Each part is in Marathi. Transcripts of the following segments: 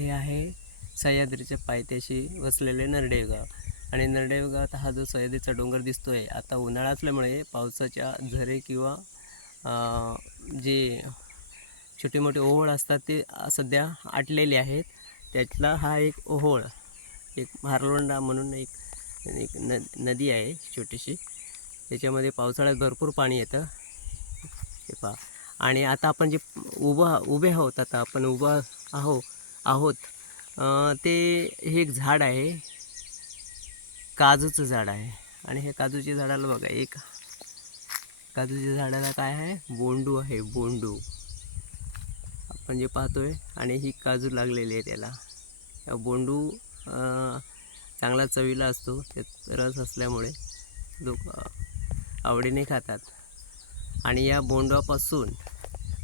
हे आहे सह्याद्रीच्या पायथ्याशी वसलेले नरडेव गाव आणि नरडेव गावात हा जो सह्याद्रीचा डोंगर दिसतो आहे आता उन्हाळा असल्यामुळे पावसाच्या झरे किंवा जे छोटे मोठे ओहोळ असतात ते सध्या आटलेले आहेत. त्यातला हा एक ओहोळ एक भारलोंडा म्हणून एक एक न नदी आहे छोटीशी. त्याच्यामध्ये पावसाळ्यात भरपूर पाणी येतं. हे पहा. आणि आता आपण जे उभं उभे आहोत आता आपण उभं आहो आहोत. ते हे एक झाड आहे. काजूचं झाड आहे. आणि हे काजूच्या झाडाला बघा एक काजूच्या झाडाला काय आहे? बोंडू आहे बोंडू. आपण जे पाहतोय आणि ही काजू लागलेली आहे त्याला. बोंडू चांगला चवीला असतो. त्यात रस असल्यामुळे लोक आवडीने खातात. आणि या बोंडवापासून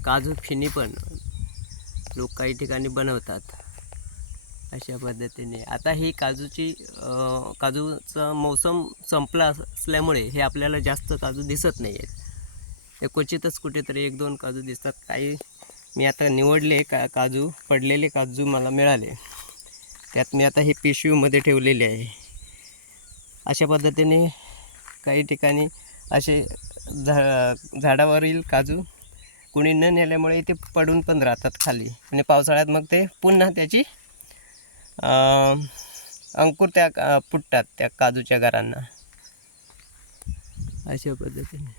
काजू फिनी पण लोक काही ठिकाणी बनवतात अशा पद्धतीने. आता ही काजूची काजूचा मौसम संपला असल्यामुळे हे आपल्याला जास्त काजू दिसत नाही आहेत ते क्वचितच कुठेतरी एक दोन काजू दिसतात. काही मी आता निवडले का काजू पडलेले काजू मला मिळाले. त्यात मी आता हे पिशवीमध्ये ठेवलेले आहे. अशा पद्धतीने काही ठिकाणी असे झा झाडावरील काजू कुणी न नेल्यामुळे ते पडून पण राहतात खाली. आणि पावसाळ्यात मग ते पुन्हा त्याची अंकुर त्या पुटतात फुटतात त्या काजूच्या घरांना. अशा पद्धतीने.